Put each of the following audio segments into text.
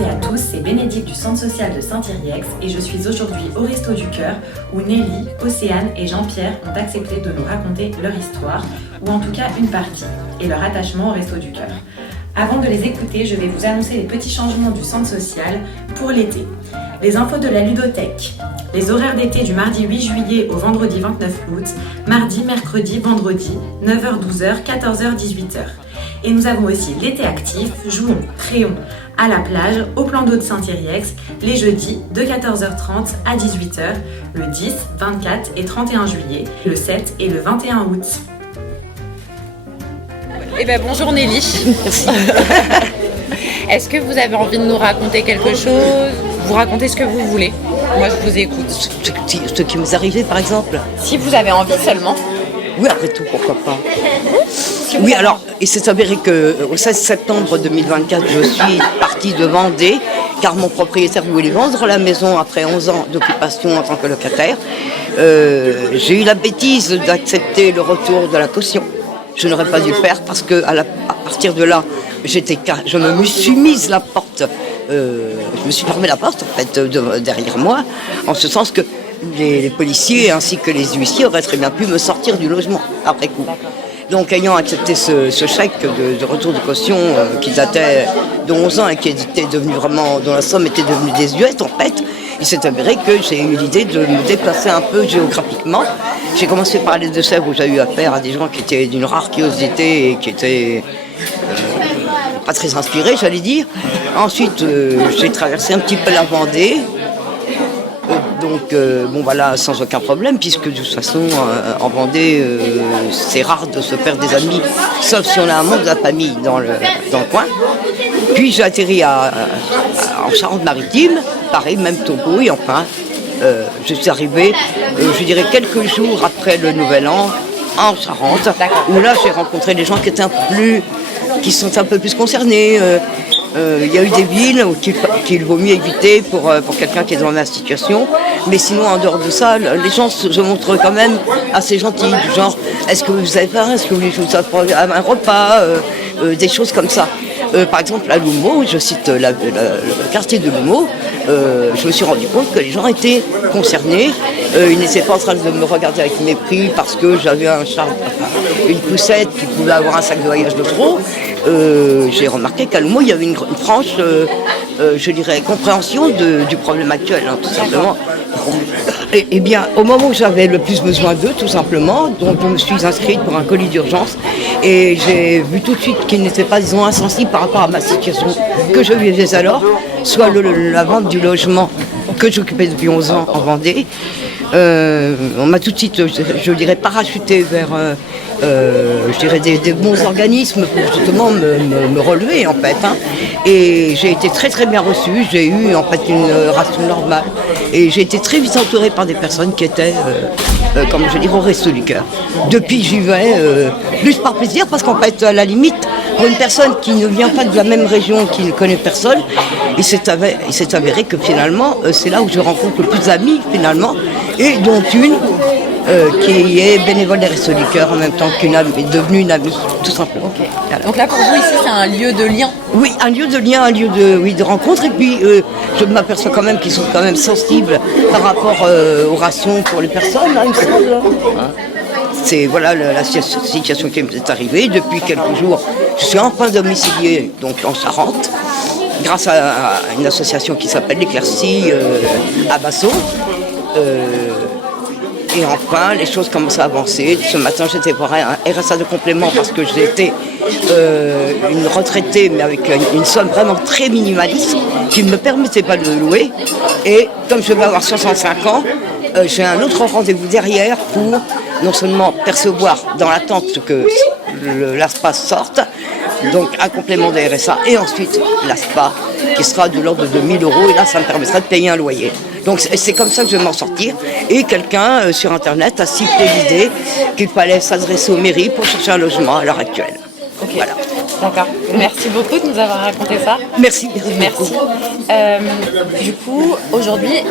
et à tous, c'est Bénédicte du Centre social de Saint-Yrieix et je suis aujourd'hui au Resto du Cœur où Nelly, Océane et Jean-Pierre ont accepté de nous raconter leur histoire, ou en tout cas une partie, et leur attachement au Resto du Cœur. Avant de les écouter, je vais vous annoncer les petits changements du centre social pour l'été. Les infos de la ludothèque. Les horaires d'été du mardi 8 juillet au vendredi 29 août, mardi, mercredi, vendredi, 9h-12h, 14h-18h. Et nous avons aussi l'été actif, jouons, créons à la plage, au plan d'eau de Saint-Yrieix, les jeudis de 14h30 à 18h, le 10, 24 et 31 juillet, le 7 et le 21 août. Eh ben bonjour Nelly. Merci. Est-ce que vous avez envie de nous raconter quelque chose? Vous racontez ce que vous voulez. Moi je vous écoute. Ce qui m'est arrivé par exemple. Si vous avez envie seulement. Oui, après tout, pourquoi pas. Oui, alors, il s'est avéré qu'au 16 septembre 2024, je suis partie de Vendée, car mon propriétaire voulait vendre la maison après 11 ans d'occupation en tant que locataire. J'ai eu la bêtise d'accepter le retour de la caution. Je n'aurais pas dû le faire parce que à partir de là, je me suis mise la porte, je me suis fermé la porte en fait derrière moi, en ce sens que les policiers ainsi que les huissiers auraient très bien pu me sortir du logement après coup. Donc ayant accepté ce chèque de retour de caution qui datait de 11 ans et qui était devenu vraiment, dont la somme était devenue désuète en fait, il s'est avéré que j'ai eu l'idée de me déplacer un peu géographiquement. J'ai commencé par les Deux-Sèvres où j'ai eu affaire à des gens qui étaient d'une rare curiosité et qui étaient pas très inspirés, j'allais dire. Ensuite, j'ai traversé un petit peu la Vendée. Donc, bon voilà, sans aucun problème, puisque de toute façon, en Vendée, c'est rare de se faire des amis, sauf si on a un membre de la famille dans le coin. Puis j'ai atterri en Charente-Maritime, pareil, même Togo, et enfin, je suis arrivée, je dirais, quelques jours après le Nouvel An, en Charente, où là, j'ai rencontré des gens qui sont un peu plus concernés. Il y a eu des villes qu'il vaut mieux éviter pour quelqu'un qui est dans la situation. Mais sinon, en dehors de ça, les gens se montrent quand même assez gentils. Du genre, est-ce que vous avez faim? Est-ce que vous voulez que je vous apporte un repas? Des choses comme ça. Par exemple, à Lumeau, je cite le quartier de Lumeau, je me suis rendu compte que les gens étaient concernés. Ils n'étaient pas en train de me regarder avec mépris parce que j'avais une poussette qui pouvait avoir un sac de voyage de trop. J'ai remarqué qu'à Lumeau, il y avait une franche, je dirais, compréhension du problème actuel, hein, tout simplement. Et bien, au moment où j'avais le plus besoin d'eux, tout simplement, donc je me suis inscrite pour un colis d'urgence et j'ai vu tout de suite qu'ils n'étaient pas, disons, insensibles par rapport à ma situation que je vivais alors, soit la vente du logement que j'occupais depuis 11 ans en Vendée. On m'a tout de suite, je dirais, parachuté vers je dirais des bons organismes pour justement me relever en fait. Hein. Et j'ai été très très bien reçue, j'ai eu en fait une ration normale et j'ai été très vite entourée par des personnes qui étaient, comme je dis, au Resto du Cœur. Depuis j'y vais, plus par plaisir parce qu'en fait à la limite, pour une personne qui ne vient pas de la même région, qui ne connaît personne, il s'est avéré que finalement c'est là où je rencontre le plus d'amis finalement, et dont une qui est bénévole des Restos du Cœur en même temps devenue une amie, tout simplement. Okay. Voilà. Donc là pour vous ici c'est un lieu de lien? Oui, un lieu de lien, un lieu de rencontre, et puis je m'aperçois quand même qu'ils sont quand même sensibles par rapport aux rations pour les personnes, là, il me semble. Hein. C'est voilà la situation qui m'est arrivée. Depuis quelques jours, je suis enfin domiciliée donc en Charente, grâce à une association qui s'appelle l'Éclaircie à Bassaux. Et enfin, les choses commencent à avancer. Ce matin, j'étais voir un RSA de complément parce que j'étais une retraitée, mais avec une somme vraiment très minimaliste qui ne me permettait pas de louer. Et comme je vais avoir 65 ans, j'ai un autre rendez-vous derrière pour non seulement percevoir dans l'attente que l'ASPA sorte, donc un complément de RSA, et ensuite l'ASPA qui sera de l'ordre de 1 000 €, et là ça me permettra de payer un loyer. Donc c'est comme ça que je vais m'en sortir. Et quelqu'un sur internet a sifflé l'idée qu'il fallait s'adresser aux mairies pour chercher un logement à l'heure actuelle. Okay. Voilà. D'accord. Merci beaucoup de nous avoir raconté ça. Merci. Du coup, aujourd'hui,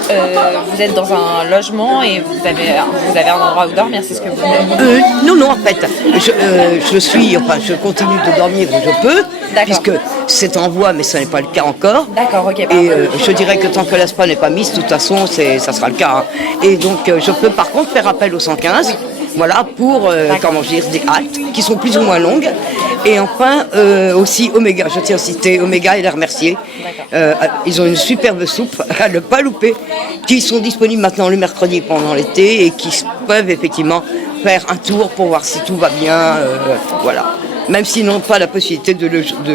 vous êtes dans un logement et vous avez un endroit où dormir, c'est ce que vous voulez? Non, en fait, je continue de dormir où je peux, puisque c'est en voie, mais ce n'est pas le cas encore. D'accord, ok. Et je dirais que tant que l'ASPA n'est pas mise, de toute façon, ça sera le cas. Hein. Et donc, je peux par contre faire appel au 115. Voilà, pour des hâtes qui sont plus ou moins longues. Et enfin, aussi Omega, je tiens à citer Omega et les remercier. Ils ont une superbe soupe à ne pas louper, qui sont disponibles maintenant le mercredi pendant l'été et qui peuvent effectivement faire un tour pour voir si tout va bien. Voilà. Même s'ils n'ont pas la possibilité de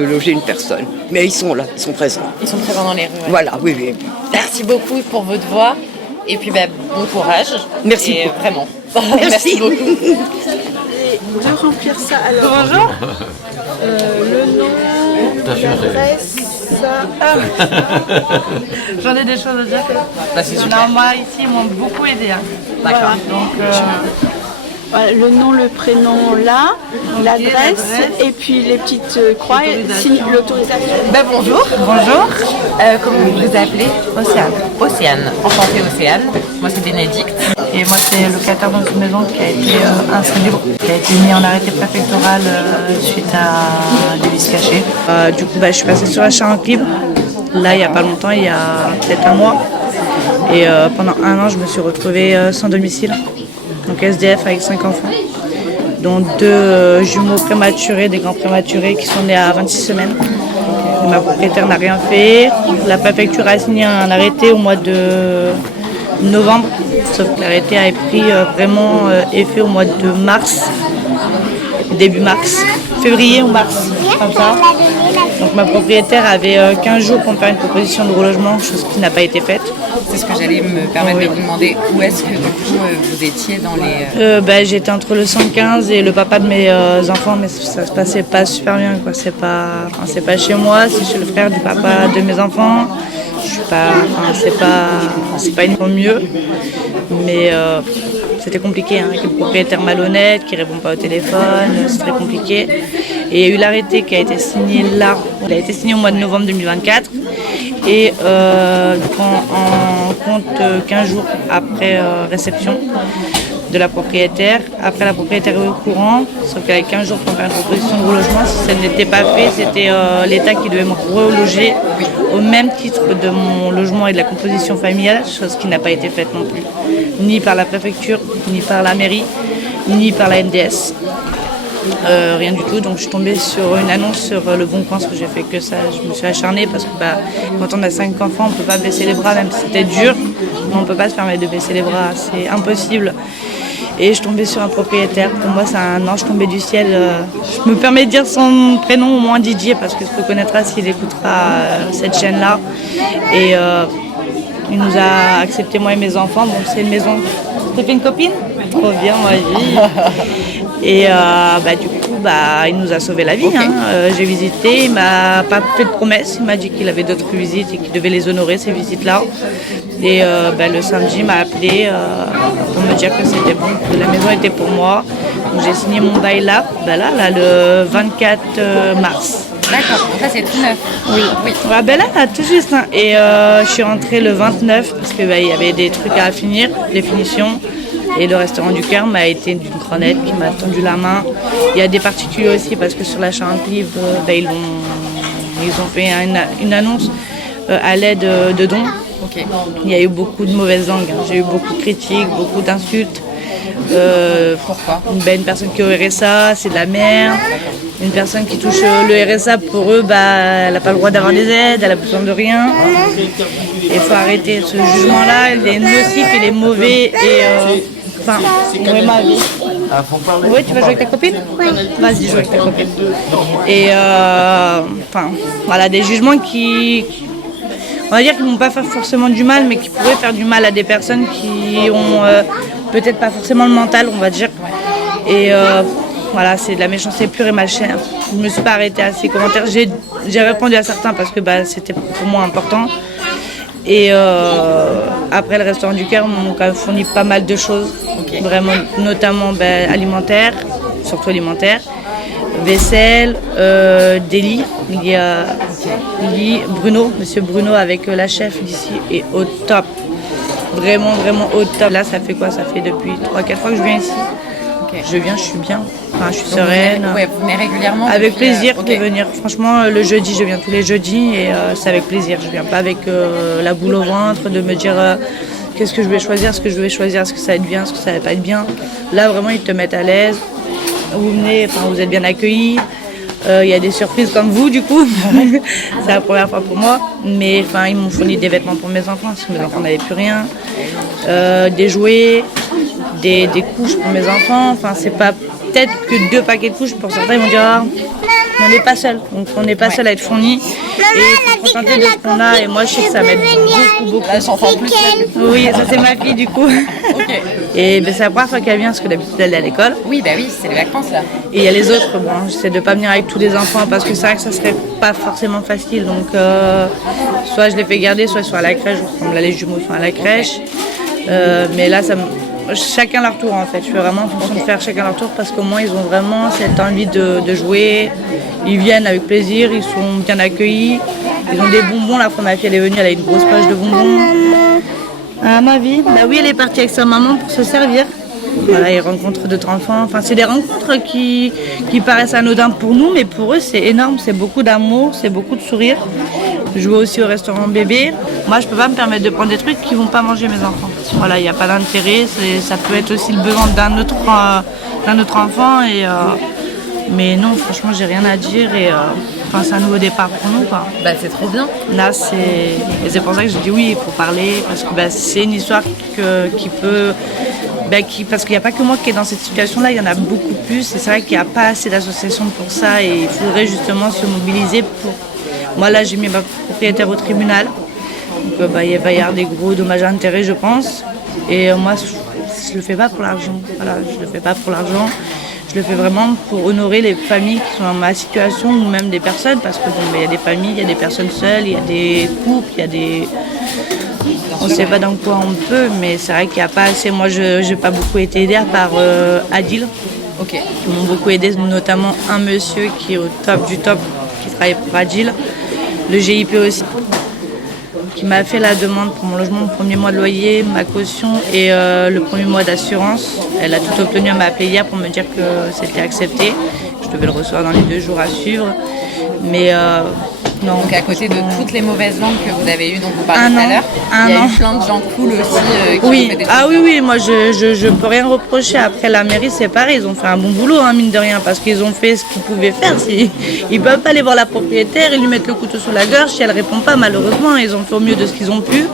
loger une personne. Mais ils sont là, ils sont présents. Ils sont présents dans les rues. Ouais. Voilà, oui, oui. Merci beaucoup pour votre voix. Et puis, bon courage. Merci. Et, vraiment. Merci beaucoup. De remplir ça. Alors, Bonjour. Le nom, l'adresse. J'en ai des choses à dire. C'est super. Alors moi ici ils m'ont beaucoup aidé. Hein. D'accord. Voilà, donc Voilà, le nom, le prénom là, l'adresse et puis les petites croix et l'autorisation. Bonjour. Bonjour. Comment vous vous appelez? Océane. Océane. Enchantée Océane. Moi c'est Bénédicte. Et moi c'est locataire dans une maison qui a été insalubre, qui a été mis en arrêté préfectoral suite à des vices cachés. Du coup je suis passée sur la Charente-Libre, là il n'y a pas longtemps, il y a peut-être un mois. Et pendant un an je me suis retrouvée sans domicile. Donc SDF avec 5 enfants, dont 2 jumeaux prématurés, des grands prématurés qui sont nés à 26 semaines. Et ma propriétaire n'a rien fait. La préfecture a signé un arrêté au mois de novembre, sauf que l'arrêté a pris vraiment effet au mois de mars, début mars, février ou mars, comme ça. Donc ma propriétaire avait 15 jours pour me faire une proposition de relogement, chose qui n'a pas été faite. C'est ce que j'allais me permettre de vous demander. Où est-ce que du coup vous étiez dans les... J'étais entre le 115 et le papa de mes enfants, mais ça se passait pas super bien, quoi. C'est pas chez moi, c'est chez le frère du papa de mes enfants. Je suis pas, c'est pas une mieux, mais c'était compliqué, hein, avec une propriétaire malhonnête qui répond pas au téléphone, c'est très compliqué. Et il y a eu l'arrêté qui a été signé là, il a été signé au mois de novembre 2024 et en compte 15 jours après réception de la propriétaire. Après, la propriétaire est au courant, sauf qu'avec 15 jours pour faire une proposition de relogement, si ça n'était pas fait, c'était l'État qui devait me reloger au même titre de mon logement et de la composition familiale, chose qui n'a pas été faite non plus, ni par la préfecture, ni par la mairie, ni par la NDS. Rien du tout, donc je suis tombée sur une annonce sur Le Bon Coin, parce que j'ai fait que ça, je me suis acharnée parce que quand on a 5 enfants, on ne peut pas baisser les bras, même si c'était dur, mais on ne peut pas se permettre de baisser les bras, c'est impossible. Et je suis tombée sur un propriétaire, pour moi c'est un ange tombé du ciel. Je me permets de dire son prénom, au moins Didier, parce que je le connaîtra s'il écoutera cette chaîne-là. Et il nous a accepté, moi et mes enfants, donc c'est une maison. T'as fait une copine? Trop bien, ma vie. Et du coup, il nous a sauvé la vie. Okay. J'ai visité, il m'a pas fait de promesses, il m'a dit qu'il avait d'autres visites et qu'il devait les honorer, ces visites-là. Et le samedi, il m'a appelé pour me dire que c'était bon, que la maison était pour moi. Donc j'ai signé mon bail là, le 24 mars. D'accord, ça c'est tout neuf. Oui. Là, tout juste. Hein. Et je suis rentrée le 29 parce qu'il y avait des trucs à finir, des finitions. Et le restaurant du cœur m'a été d'une grande aide, qui m'a tendu la main. Il y a des particuliers aussi parce que sur la Charente-Libre, ils ont fait une annonce à l'aide de dons. Okay. Il y a eu beaucoup de mauvaises langues, hein. J'ai eu beaucoup de critiques, beaucoup d'insultes. Pourquoi? Une personne qui est au RSA, c'est de la merde. Une personne qui touche le RSA, pour eux, elle n'a pas le droit d'avoir des aides, elle a besoin de rien. Il faut arrêter ce jugement-là, il est nocif, il est mauvais. Et oui, ma vie. Oui, tu vas jouer avec ta copine? Oui. Vas-y, joue avec ta copine. Et des jugements qui, on va dire qu'ils ne vont pas faire forcément du mal, mais qui pourraient faire du mal à des personnes qui ont peut-être pas forcément le mental, on va dire. Et c'est de la méchanceté pure et malsaine. Je ne me suis pas arrêtée à ces commentaires. J'ai répondu à certains parce que c'était pour moi important. Et après, le restaurant du cœur m'ont quand même fourni pas mal de choses, okay. Vraiment, notamment alimentaire, surtout alimentaire, vaisselle, des lits. Il y a Monsieur Bruno avec la chef d'ici est au top. Vraiment, vraiment au top. Là, ça fait quoi? Ça fait depuis 3-4 fois que je viens ici. Ok. Je viens, je suis bien. Enfin, je suis sereine. Vous venez régulièrement. Avec plaisir ok. de venir. Franchement, le jeudi, je viens tous les jeudis et c'est avec plaisir. Je viens pas avec la boule au ventre de me dire qu'est-ce que je vais choisir, est-ce que je vais choisir, est-ce que ça va être bien, est-ce que ça va pas être bien. Là, vraiment, ils te mettent à l'aise. Vous venez, enfin, vous êtes bien accueillis. Il y a des surprises comme vous, du coup. C'est la première fois pour moi. Mais enfin, ils m'ont fourni des vêtements pour mes enfants, parce que mes enfants n'avaient plus rien. Des jouets, des couches pour mes enfants. Enfin, c'est pas peut-être que 2 paquets de couches. Pour certains, ils vont dire ah, on n'est pas seul. Donc, on n'est pas seul à être fourni. Et il faut contenter de ce qu'on a. Et moi, je sais que ça m'aide beaucoup. Là, j'entends plus. Oui, ça, c'est ma fille, du coup. Ok. Et c'est la première fois qu'elle vient, parce que d'habitude, elle est à l'école. Oui, oui, c'est les vacances là. Et il y a les autres, bon, j'essaie de ne pas venir avec tous les enfants parce que c'est vrai que ça serait pas forcément facile. Donc, soit je les fais garder, soit ils sont à la crèche. Comme là, les jumeaux sont à la crèche. Mais là, chacun leur tour en fait. Je fais vraiment en fonction de faire chacun leur tour parce qu'au moins, ils ont vraiment cette envie de jouer. Ils viennent avec plaisir, ils sont bien accueillis. Ils ont des bonbons. La fois, ma fille, elle est venue, elle a une grosse poche de bonbons. Ah, ma vie, bah oui, elle est partie avec sa maman pour se servir. Voilà, ils rencontrent d'autres enfants. Enfin, c'est des rencontres qui paraissent anodines pour nous, mais pour eux, c'est énorme. C'est beaucoup d'amour, c'est beaucoup de sourires. Je vais aussi au restaurant bébé. Moi, je peux pas me permettre de prendre des trucs qui vont pas manger mes enfants. Voilà, il n'y a pas d'intérêt. Ça peut être aussi le besoin d'un autre enfant. Mais non, franchement, j'ai rien à dire. Enfin, c'est un nouveau départ pour nous, quoi. Bah, c'est trop bien. Là, et c'est pour ça que je dis oui, il faut parler, parce que c'est une histoire qui peut... parce qu'il n'y a pas que moi qui est dans cette situation-là, il y en a beaucoup plus. Et c'est vrai qu'il n'y a pas assez d'associations pour ça et il faudrait justement se mobiliser pour... Moi, là, j'ai mis ma propriétaire au tribunal. Donc, il va y avoir des gros dommages à intérêt, je pense. Et moi, je ne le fais pas pour l'argent. Voilà, je ne le fais pas pour l'argent. Je le fais vraiment pour honorer les familles qui sont dans ma situation ou même des personnes parce que il y a des familles, il y a des personnes seules, il y a des couples, il y a des... On ne sait pas dans quoi on peut, mais c'est vrai qu'il n'y a pas assez. Moi, je n'ai pas beaucoup été aidée à part Adil, qui m'ont beaucoup aidée, notamment un monsieur qui est au top du top, qui travaille pour Adil, le GIP aussi, qui m'a fait la demande pour mon logement, mon premier mois de loyer, ma caution et le premier mois d'assurance. Elle a tout obtenu, elle m'a appelé hier pour me dire que c'était accepté. Je devais le recevoir dans les 2 jours à suivre. Mais non. Donc à côté de toutes les mauvaises langues que vous avez eues, dont vous parliez tout à l'heure, il y a eu plein de gens cool aussi qui ont fait des choses. Oui, moi je peux rien reprocher. Après la mairie, c'est pareil, ils ont fait un bon boulot, mine de rien, parce qu'ils ont fait ce qu'ils pouvaient faire. Ils peuvent pas aller voir la propriétaire et lui mettre le couteau sous la gorge si elle répond pas, malheureusement. Ils ont fait au mieux de ce qu'ils ont pu.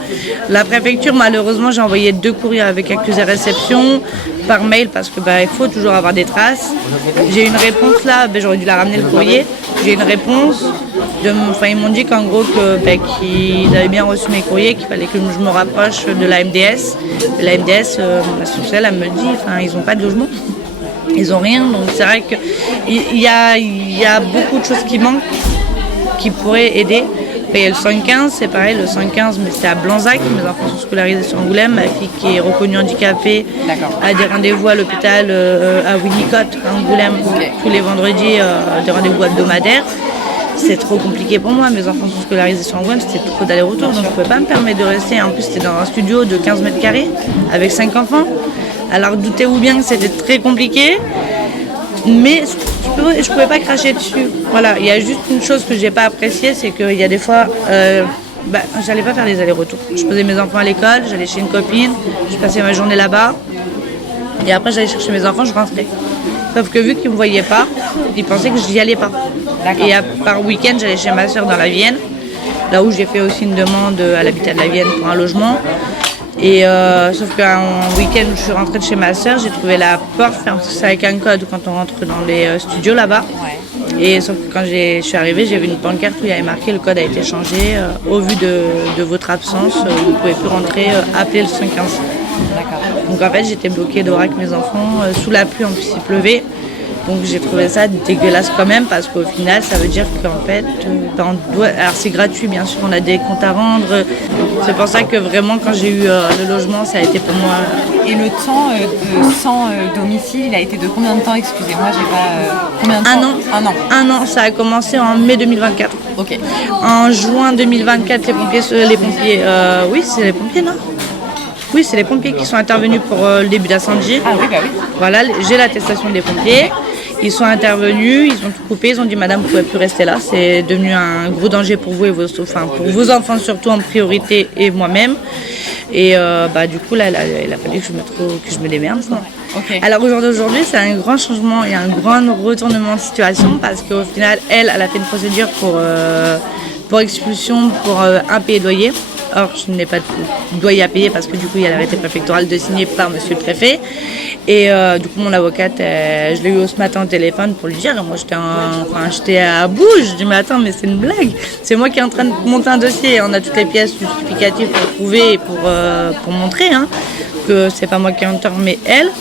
La préfecture, malheureusement, j'ai envoyé 2 courriers avec accusé réception par mail parce que il faut toujours avoir des traces. J'ai une réponse là, j'aurais dû la ramener le courrier. J'ai une réponse. Ils m'ont dit qu'en gros qu'ils avaient bien reçu mes courriers, qu'il fallait que je me rapproche de la MDS. La MDS, la sociale, elle me dit ils n'ont pas de logement. Ils n'ont rien. Donc c'est vrai qu'il y a beaucoup de choses qui manquent, qui pourraient aider. Après, il y a le 115, c'est pareil, le 115, mais c'était à Blanzac. Mes enfants sont scolarisés sur Angoulême. Ma fille qui est reconnue handicapée a des rendez-vous à l'hôpital à Winnicott, à Angoulême, tous les vendredis, des rendez-vous hebdomadaires. C'est trop compliqué pour moi. Mes enfants sont scolarisés sur Angoulême, c'était trop d'aller-retour, donc je ne pouvais pas me permettre de rester. En plus, c'était dans un studio de 15 mètres carrés avec 5 enfants. Alors, doutez-vous bien que c'était très compliqué. Mais je pouvais pas cracher dessus. Voilà, il y a juste une chose que j'ai pas appréciée, c'est qu'il y a des fois, j'allais pas faire les allers-retours. Je posais mes enfants à l'école, j'allais chez une copine, je passais ma journée là-bas, et après j'allais chercher mes enfants, je rentrais. Sauf que vu qu'ils me voyaient pas, ils pensaient que je n'y allais pas. Et par week-end, j'allais chez ma soeur dans la Vienne, là où j'ai fait aussi une demande à l'habitat de la Vienne pour un logement. Et sauf qu'un week-end où je suis rentrée de chez ma soeur, j'ai trouvé la porte fermée, c'est avec un code quand on rentre dans les studios là-bas. Et sauf que quand je suis arrivée, j'ai vu une pancarte où il y avait marqué le code a été changé. Au vu de votre absence, vous ne pouvez plus rentrer, appelez le 115. Donc en fait, j'étais bloquée dehors avec mes enfants, sous la pluie, en plus il pleuvait. Donc j'ai trouvé ça dégueulasse quand même parce qu'au final ça veut dire qu'en fait alors c'est gratuit bien sûr, on a des comptes à rendre. C'est pour ça que vraiment quand j'ai eu le logement ça a été pour moi. Et le temps sans domicile, il a été de combien de temps? Excusez-moi, j'ai pas... combien de temps? Un an, ça a commencé en mai 2024. Ok. En juin 2024 les pompiers oui c'est les pompiers non? Oui, c'est les pompiers qui sont intervenus pour le début d'incendie. Ah oui, bah oui. Voilà, j'ai l'attestation des pompiers. Ils sont intervenus, ils ont tout coupé, ils ont dit madame, vous ne pouvez plus rester là, c'est devenu un gros danger pour vous et pour vos enfants surtout en priorité et moi-même. Et du coup, là, il a fallu que je me démerde. Quoi. Okay. Alors aujourd'hui, c'est un grand changement et un grand retournement de situation parce qu'au final, elle a fait une procédure pour expulsion pour impayé de loyer. Or, je n'ai pas de loyer à payer parce que du coup, il y a l'arrêté préfectoral de signer par monsieur le préfet. Et du coup, mon avocate, je l'ai eu ce matin au téléphone pour lui dire, moi j'étais à bout, je dis mais attends, mais c'est une blague. C'est moi qui est en train de monter un dossier, on a toutes les pièces justificatives pour prouver et pour montrer que c'est pas moi qui ai en tort, mais elle.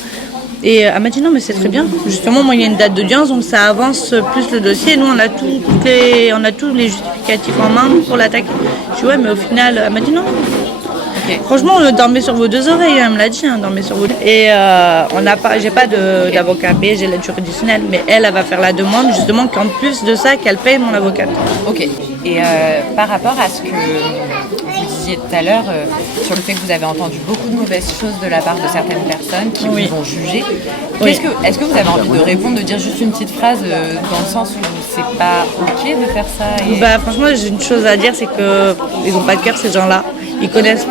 Et elle m'a dit non mais c'est très bien, justement moi il y a une date d'audience donc ça avance plus le dossier, nous on a tous les justificatifs en main pour l'attaquer. Je dis ouais mais au final elle m'a dit non. Okay. Franchement dormez sur vos deux oreilles, elle me l'a dit, dormez sur vos deux. Et j'ai pas d'avocat payé, j'ai l'aide juridictionnelle, mais elle va faire la demande justement qu'en plus de ça qu'elle paye mon avocate. Ok. Et par rapport à ce que vous disiez tout à l'heure sur le fait que vous avez entendu beaucoup de mauvaises choses de la part de certaines personnes qui vous ont jugé, est-ce que vous avez envie de répondre, de dire juste une petite phrase dans le sens où c'est pas ok de faire ça Franchement, j'ai une chose à dire, c'est qu'ils n'ont pas de cœur ces gens-là.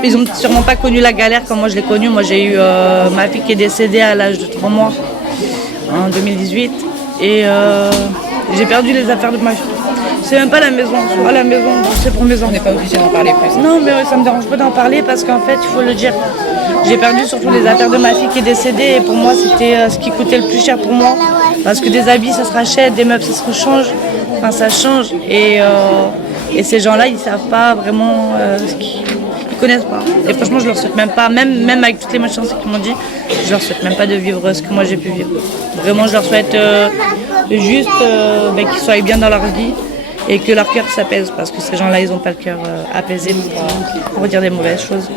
Ils ont sûrement pas connu la galère comme moi je l'ai connue. Moi j'ai eu ma fille qui est décédée à l'âge de 3 mois en 2018 et j'ai perdu les affaires de ma fille. C'est même pas la maison, c'est pour mes enfants. On n'est pas obligé d'en parler plus. Non, mais ça me dérange pas d'en parler parce qu'en fait, il faut le dire. J'ai perdu surtout les affaires de ma fille qui est décédée et pour moi, c'était ce qui coûtait le plus cher pour moi. Parce que des habits, ça se rachète, des meubles, ça se rechange. Enfin, ça change. Et ces gens-là, ils savent pas vraiment ce qu'ils connaissent pas. Et franchement, je leur souhaite même pas, même avec toutes les méchancetés qu'ils m'ont dit, je leur souhaite même pas de vivre ce que moi j'ai pu vivre. Vraiment, je leur souhaite juste qu'ils soient bien dans leur vie. Et que leur cœur s'apaise parce que ces gens-là, ils n'ont pas le cœur apaisé pour dire des mauvaises choses.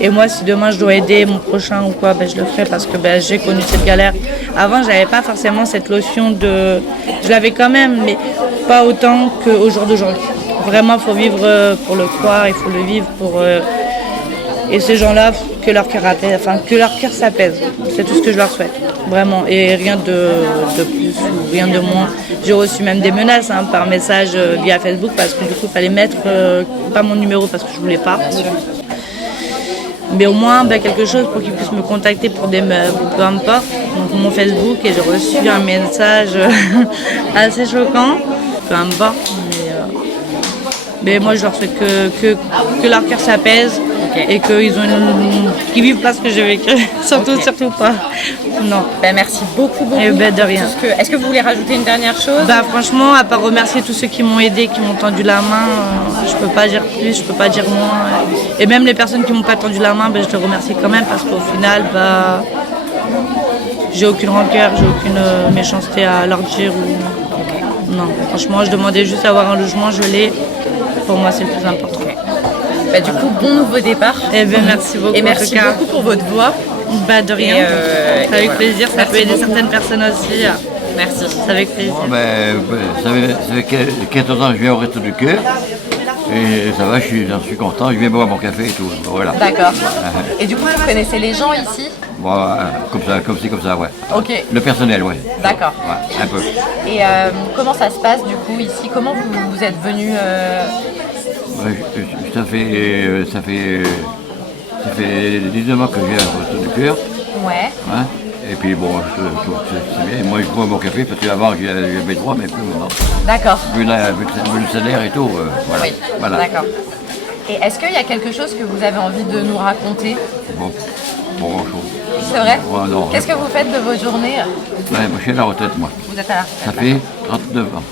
Et moi, si demain je dois aider mon prochain ou quoi, je le ferai parce que j'ai connu cette galère. Avant, je n'avais pas forcément cette notion de... Je l'avais quand même, mais pas autant qu'au jour d'aujourd'hui. Vraiment, il faut vivre pour le croire, il faut le vivre pour... Et ces gens-là, que leur cœur s'apaise. C'est tout ce que je leur souhaite. Vraiment. Et rien de plus ou rien de moins. J'ai reçu même des menaces par message via Facebook parce que du coup, il fallait mettre pas mon numéro parce que je voulais pas. Mais au moins quelque chose pour qu'ils puissent me contacter pour des meubles, peu importe. Donc mon Facebook et j'ai reçu un message assez choquant. Peu importe. Mais moi, je leur souhaite que leur cœur s'apaise. Et qu'ils vivent pas ce que j'ai vécu, surtout pas. Non. Merci beaucoup. Et de rien. Est-ce que vous voulez rajouter une dernière chose? Franchement, à part remercier tous ceux qui m'ont aidé, qui m'ont tendu la main, je peux pas dire plus, je peux pas dire moins. Et même les personnes qui m'ont pas tendu la main, je te remercie quand même parce qu'au final, j'ai aucune rancœur, j'ai aucune méchanceté à leur dire. Non, franchement, je demandais juste à avoir un logement, je l'ai. Pour moi, c'est le plus important. Du coup, bon nouveau départ. Merci beaucoup. Et merci beaucoup pour votre voix. De rien. Avec plaisir, ça peut aider certaines personnes aussi. Merci. C'est avec plaisir. Ça fait 14 ans que je viens au Resto du Cœur. Et ça va, j'en suis content. Je viens boire mon café et tout. Voilà. D'accord. Et du coup, vous connaissez les gens ici? Comme ça, ouais. Ok. Le personnel, ouais. D'accord. Ouais, un peu. Et comment ça se passe du coup ici? Comment vous êtes venu ça fait 19 mois que je viens au Resto du Cœur. Ouais. Hein? Et puis bon, c'est bien. Moi, je bois mon café parce qu'avant, j'avais droit, mais plus maintenant. D'accord. Vu le salaire et tout, voilà. Oui, voilà. D'accord. Et est-ce qu'il y a quelque chose que vous avez envie de nous raconter? Bon grand-chose. C'est vrai? Ouais, non. Qu'est-ce que vous faites de vos journées? Moi, je suis à la retraite, moi. Vous êtes à la retraite? Ça fait 39 ans.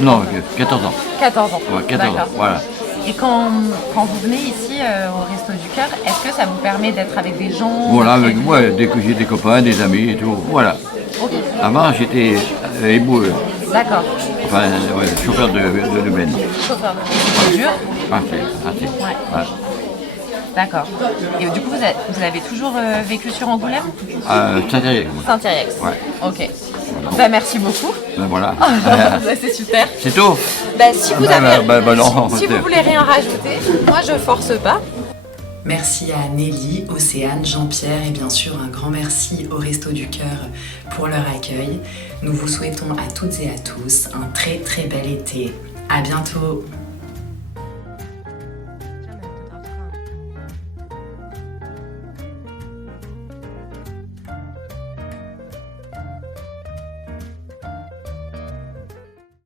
Non, 14 ans. 14 ans. Ouais, 14 ans, voilà. Et quand vous venez ici au Resto du Cœur, est-ce que ça vous permet d'être avec des gens? Voilà, avec moi, dès que j'ai des copains, des amis et tout, voilà. Okay. Avant, j'étais éboueur. D'accord. Enfin, chauffeur de domaine. Chauffeur. C'est dur? Assez. Ouais. Voilà. D'accord. Et du coup, vous avez toujours vécu sur Angoulême? Saint-Thierry. Saint-Thierry. Ouais. Ok. Merci beaucoup. Voilà. C'est super. C'est tout. Si vous avez, non, si vous voulez rien rajouter, moi je force pas. Merci à Nelly, Océane, Jean-Pierre et bien sûr un grand merci au Resto du Cœur pour leur accueil. Nous vous souhaitons à toutes et à tous un très très bel été. À bientôt!